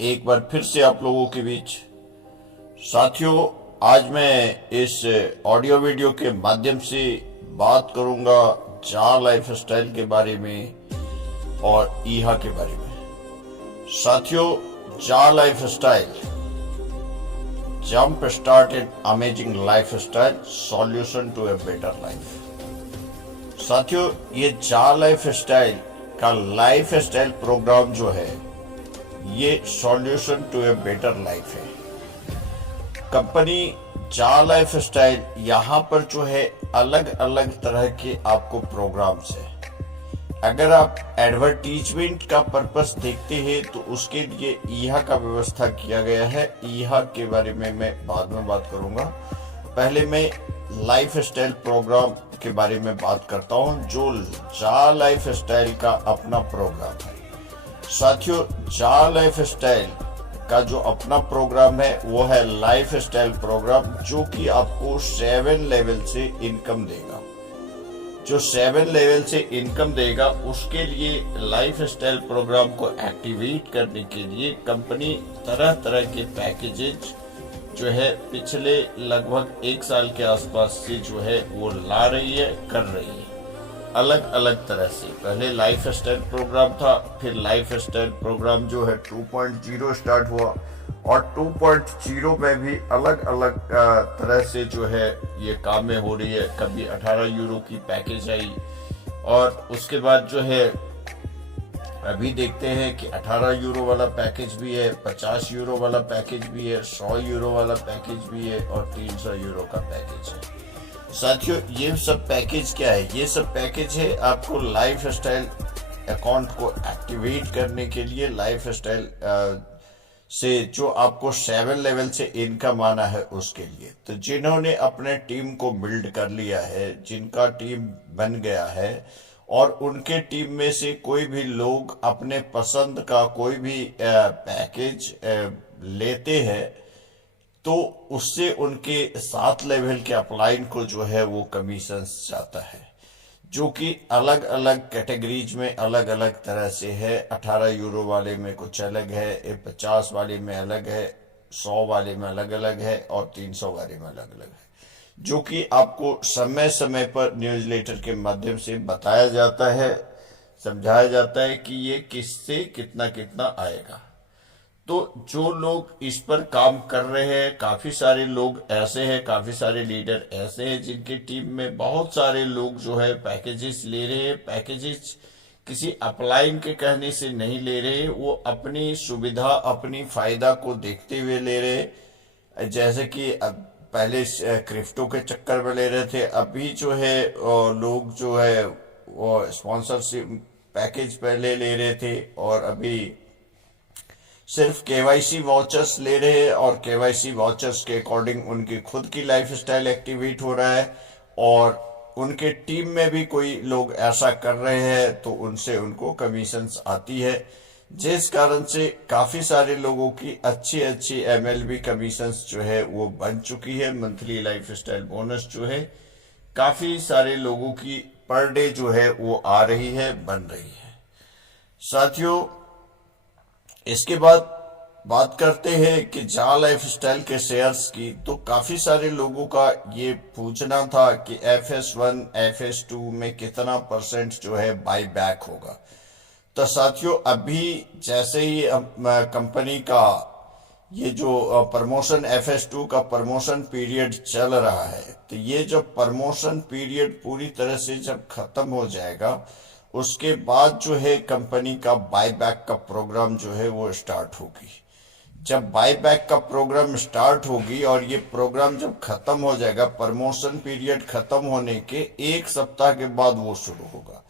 एक बार फिर से आप लोगों के बीच। साथियों, आज मैं इस ऑडियो वीडियो के माध्यम से बात करूंगा जार लाइफ स्टाइल के बारे में और ईहा के बारे में। साथियों, jar lifestyle, jump start in amazing lifestyle, solution to a better life. साथियों, ये जार लाइफ स्टाइल का लाइफ स्टाइल प्रोग्राम जो है ये solution to a better life है। कंपनी जार लाइफ स्टाइल यहाँ पर जो है अलग अलग तरह के आपको प्रोग्राम्स है। अगर आप एडवर्टीजमेंट का पर्पस देखते हैं तो उसके लिए ईहा का व्यवस्था किया गया है। ईहा के बारे में मैं बाद में बात करूंगा। पहले मैं लाइफ स्टाइल प्रोग्राम के बारे में बात करता हूं जो जार लाइफ स्टाइल का अपना प्रोग्राम है। साथियों, जार लाइफ स्टाइल का जो अपना प्रोग्राम है वो है लाइफ स्टाइल प्रोग्राम, जो कि आपको 7 लेवल से इनकम देगा। जो 7 लेवल से इनकम देगा उसके लिए लाइफ स्टाइल प्रोग्राम को एक्टिवेट करने के लिए कंपनी तरह तरह के पैकेजेज जो है पिछले लगभग 1 साल के आसपास से जो है वो ला रही है, कर रही है अलग अलग तरह से। पहले लाइफ स्टाइल प्रोग्राम था, फिर लाइफ स्टाइल प्रोग्राम जो है 2.0 स्टार्ट हुआ और 2.0 में भी अलग अलग तरह से जो है ये कामें हो रही है। कभी 18 यूरो की पैकेज आई और उसके बाद जो है अभी देखते हैं कि 18 यूरो वाला पैकेज भी है, 50 यूरो वाला पैकेज भी है, 100 यूरो वाला पैकेज भी है और 300 यूरो का पैकेज है। साथियों, ये सब पैकेज क्या है? ये सब पैकेज है आपको लाइफ स्टाइल अकाउंट को एक्टिवेट करने के लिए, लाइफ स्टाइल से जो आपको 7 लेवल से इनकम आना है उसके लिए। तो जिन्होंने अपने टीम को बिल्ड कर लिया है, जिनका टीम बन गया है और उनके टीम में से कोई भी लोग अपने पसंद का कोई भी पैकेज लेते हैं तो उससे उनके 7 लेवल के अपलाइन को जो है वो कमीशन जाता है, जो कि अलग अलग कैटेगरीज में अलग अलग तरह से है। 18 यूरो वाले में कुछ अलग है, 50 वाले में अलग है, 100 वाले में अलग अलग है और 300 वाले में अलग अलग है, जो कि आपको समय समय पर न्यूज़लेटर के माध्यम से बताया जाता है, समझाया जाता है कि ये किससे कितना कितना आएगा। तो जो लोग इस पर काम कर रहे हैं, काफी सारे लोग ऐसे हैं, काफी सारे लीडर ऐसे हैं जिनकी टीम में बहुत सारे लोग जो है पैकेजेस ले रहे हैं। पैकेजेस किसी अपलाइन के कहने से नहीं ले रहे, वो अपनी सुविधा अपनी फायदा को देखते हुए ले रहे। जैसे कि पहले क्रिप्टो के चक्कर में ले रहे थे, अभी जो है लोग जो है वो स्पॉन्सरशिप पैकेज पहले ले रहे थे और अभी सिर्फ केवाईसी वाउचर्स ले रहे हैं और केवाईसी वाउचर्स के अकॉर्डिंग उनकी खुद की लाइफ स्टाइल एक्टिवेट हो रहा है और उनके टीम में भी कोई लोग ऐसा कर रहे हैं तो उनसे उनको कमीशंस आती है, जिस कारण से काफी सारे लोगों की अच्छी अच्छी MLB कमीशंस जो है वो बन चुकी है। मंथली लाइफ स्टाइल बोनस जो है काफी सारे लोगों की पर डे जो है वो आ रही है, बन रही है। साथियों, इसके बाद बात करते हैं कि जार लाइफ स्टाइल के शेयर्स की। तो काफी सारे लोगों का ये पूछना था कि FS1 FS2 में कितना % जो है बाई बैक होगा। तो साथियों, अभी जैसे ही कंपनी का ये जो प्रमोशन FS2 का प्रमोशन पीरियड चल रहा है, तो ये जब प्रमोशन पीरियड पूरी तरह से जब खत्म हो जाएगा उसके बाद जो है कंपनी का बायबैक का प्रोग्राम जो है वो स्टार्ट होगी। जब बायबैक का प्रोग्राम स्टार्ट होगी और ये प्रोग्राम जब खत्म हो जाएगा, प्रमोशन पीरियड खत्म होने के 1 सप्ताह के बाद वो शुरू होगा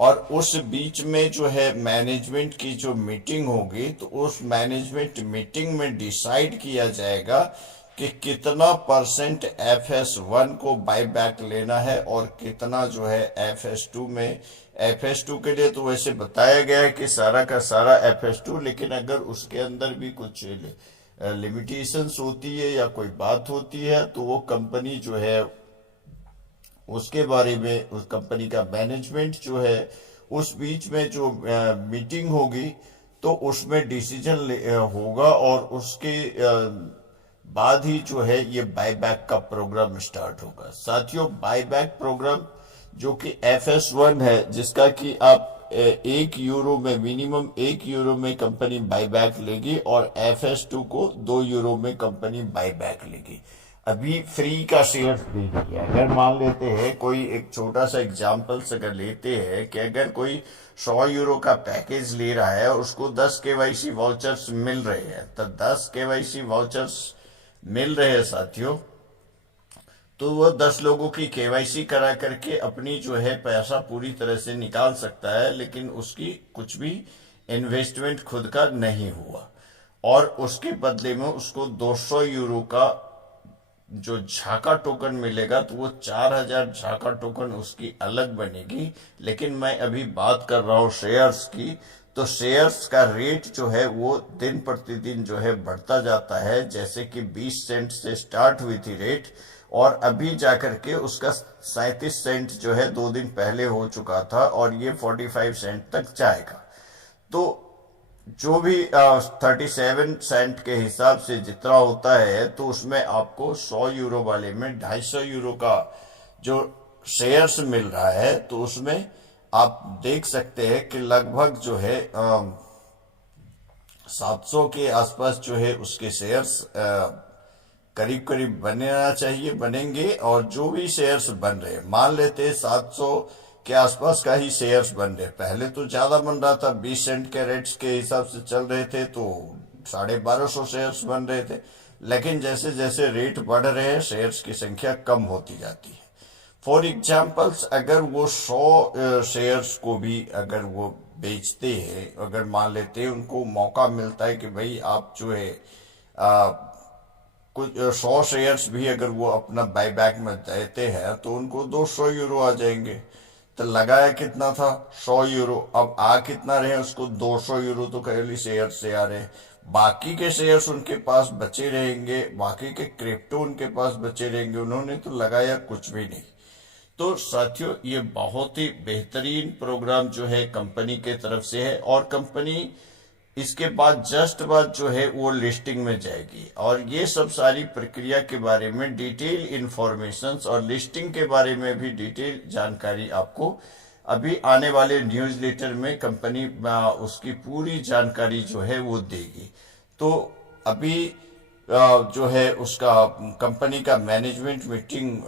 और उस बीच में जो है मैनेजमेंट की जो मीटिंग होगी तो उस मैनेजमेंट मीटिंग में डिसाइड किया जाएगा कि कितना % FS1 को बायबैक लेना है और कितना जो है FS2 में। FS2 के लिए तो वैसे बताया गया है कि सारा का सारा FS2, लेकिन अगर उसके अंदर भी कुछ लिमिटेशंस होती है या कोई बात होती है तो वो कंपनी जो है उसके बारे में उस कंपनी का मैनेजमेंट जो है उस बीच में जो मीटिंग होगी तो उसमें डिसीजन होगा और उसके बाद ही जो है ये बायबैक का प्रोग्राम स्टार्ट होगा। साथियों, बायबैक प्रोग्राम जो कि FS1 है, जिसका कि आप 1 यूरो में, मिनिमम 1 यूरो में कंपनी बायबैक लेगी और FS2 को 2 यूरो में कंपनी बायबैक लेगी। अभी फ्री का शेयर नहीं है। अगर मान लेते हैं, कोई एक छोटा सा एग्जाम्पल अगर लेते हैं कि अगर कोई 100 यूरो का पैकेज ले रहा है और उसको 10 KYC वाउचर्स मिल रहे हैं, तो 10 KYC वाउचर्स मिल रहे हैं साथियों, तो वो 10 लोगों की KYC करा करके अपनी जो है पैसा पूरी तरह से निकाल सकता है, लेकिन उसकी कुछ भी इन्वेस्टमेंट खुद का नहीं हुआ। और उसके बदले में उसको 200 यूरो का जो झाका टोकन मिलेगा, तो वो 4000 झाका टोकन उसकी अलग बनेगी। लेकिन मैं अभी बात कर रहा हूँ शेयर्स की, तो शेयर्स का रेट जो है वो दिन प्रतिदिन जो है बढ़ता जाता है। जैसे कि 20 सेंट से स्टार्ट हुई थी रेट, और अभी जाकर के उसका 37 सेंट जो है 2 दिन पहले हो चुका था, और ये 45 सेंट तक जाएगा। तो जो भी 37 सेंट के हिसाब से जितना होता है, तो उसमें आपको 100 यूरो वाले में 250 यूरो का जो शेयर्स मिल रहा है, तो उसमें आप देख सकते हैं कि लगभग जो है 700 के आसपास जो है उसके शेयर्स करीब करीब बनना चाहिए, बनेंगे। और जो भी शेयर्स बन रहे हैं, मान लेते हैं 700 के आसपास का ही शेयर्स बन रहे। पहले तो ज्यादा बन रहा था, 20 सेंट के रेट्स के हिसाब से चल रहे थे, तो 1250 शेयर्स बन रहे थे। लेकिन जैसे जैसे रेट बढ़ रहे हैं, शेयर्स की संख्या कम होती जाती है। फॉर एग्जाम्पल्स, अगर वो 100 शेयर्स को भी अगर वो बेचते हैं, अगर मान लेते हैं उनको मौका मिलता है कि भाई आप जो है कुछ 100 शेयर्स भी अगर वो अपना बायबैक में देते हैं, तो उनको 200 यूरो आ जाएंगे। तो लगाया कितना था? 100 यूरो। अब आ कितना रहे उसको? 200 यूरो तो केवल शेयर से आ रहे हैं। बाकी के शेयर्स उनके पास बचे रहेंगे, बाकी के क्रिप्टो उनके पास बचे रहेंगे, उन्होंने तो लगाया कुछ भी नहीं। तो साथियों, ये बहुत ही बेहतरीन प्रोग्राम जो है कंपनी के तरफ से है, और कंपनी इसके बाद जस्ट बाद जो है वो लिस्टिंग में जाएगी। और ये सब सारी प्रक्रिया के बारे में डिटेल इंफॉर्मेशंस और लिस्टिंग के बारे में भी डिटेल जानकारी आपको अभी आने वाले न्यूज़लेटर में कंपनी उसकी पूरी जानकारी जो है वो देगी। तो अभी जो है उसका कंपनी का मैनेजमेंट मीटिंग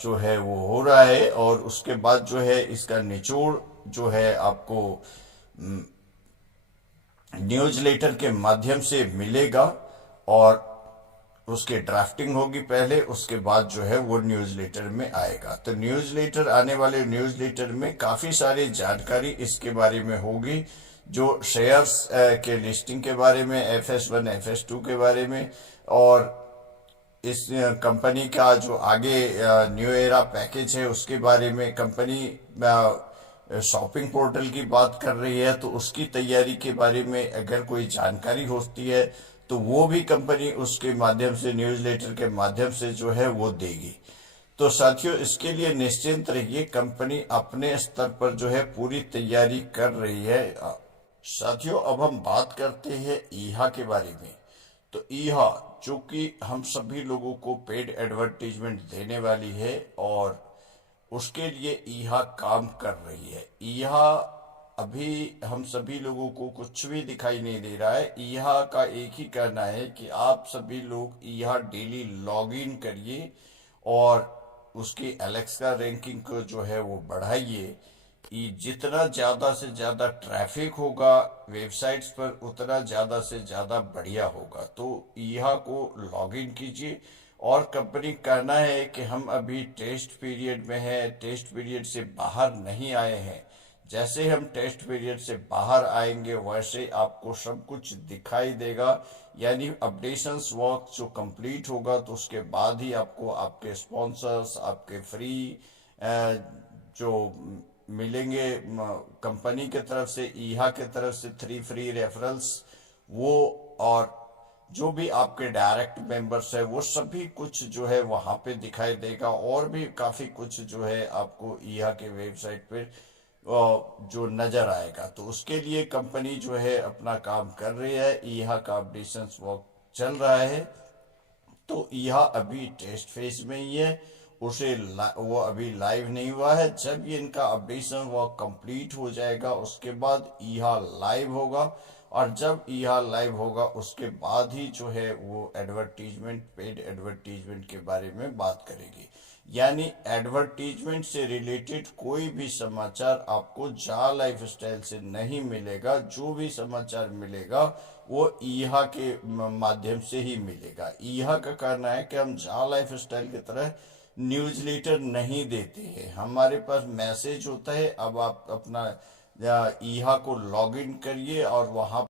जो है वो हो रहा है, और उसके बाद जो है इसका निचोड़ जो है आपको न्यूज़लेटर के माध्यम से मिलेगा। और उसके ड्राफ्टिंग होगी पहले, उसके बाद जो है वो न्यूज़लेटर में आएगा। तो न्यूज़लेटर, आने वाले न्यूज़लेटर में काफी सारी जानकारी इसके बारे में होगी, जो शेयर्स के लिस्टिंग के बारे में, FS1 FS2 के बारे में, और इस कंपनी का जो आगे न्यू एरा पैकेज है उसके बारे में। कंपनी शॉपिंग पोर्टल की बात कर रही है, तो उसकी तैयारी के बारे में अगर कोई जानकारी होती है, तो वो भी कंपनी उसके माध्यम से, न्यूज़लेटर के माध्यम से जो है वो देगी। तो साथियों, इसके लिए निश्चिंत रहिए, कंपनी अपने स्तर पर जो है पूरी तैयारी कर रही है। साथियों, अब हम बात करते हैं ईहा के बारे में। तो ईहा, जो कि हम सभी लोगों को पेड एडवर्टीजमेंट देने वाली है, और उसके लिए ईहा काम कर रही है। ईहा अभी हम सभी लोगों को कुछ भी दिखाई नहीं दे रहा है। ईहा का एक ही कहना है कि आप सभी लोग ईहा डेली लॉग इन करिए, और उसकी एलेक्सा रैंकिंग को जो है वो बढ़ाइए। जितना ज्यादा से ज्यादा ट्रैफिक होगा वेबसाइट्स पर, उतना ज्यादा से ज्यादा बढ़िया होगा। तो ईहा को लॉग इन कीजिए। और कंपनी कहना है कि हम अभी टेस्ट पीरियड में है, टेस्ट पीरियड से बाहर नहीं आए हैं। जैसे हम टेस्ट पीरियड से बाहर आएंगे, वैसे आपको सब कुछ दिखाई देगा। यानी अपडेशंस वर्क जो कंप्लीट होगा, तो उसके बाद ही आपको आपके स्पॉन्सर्स, आपके फ्री जो मिलेंगे कंपनी के तरफ से, ईहा के तरफ से 3 फ्री रेफरल्स, वो, और जो भी आपके डायरेक्ट मेंबर्स है, वो सभी कुछ जो है वहां पे दिखाई देगा। और भी काफी कुछ जो है आपको ईहा के वेबसाइट पे जो नजर आएगा। तो उसके लिए कंपनी जो है अपना काम कर रही है, ईहा का अपडेशन वर्क चल रहा है। तो यह अभी टेस्ट फेज में ही है, वो अभी लाइव नहीं हुआ है। जब ये इनका अपडेशन वर्क कंप्लीट हो जाएगा उसके बाद यह लाइव होगा, और जब यह लाइव होगा उसके बाद ही जो है वो एडवर्टीजमेंट, पेड एडवर्टीजमेंट के बारे में बात करेगी। यानी एडवर्टीजमेंट से रिलेटेड कोई भी समाचार आपको जा लाइफ स्टाइल से नहीं मिलेगा। जो भी समाचार मिलेगा वो ईहा के माध्यम से ही मिलेगा। ईहा का कहना है कि हम जा लाइफ स्टाइल की तरह न्यूज लेटर नहीं देते हैं, हमारे पास मैसेज होता है। अब आप अपना ईहा को लॉग इन करिए और वहां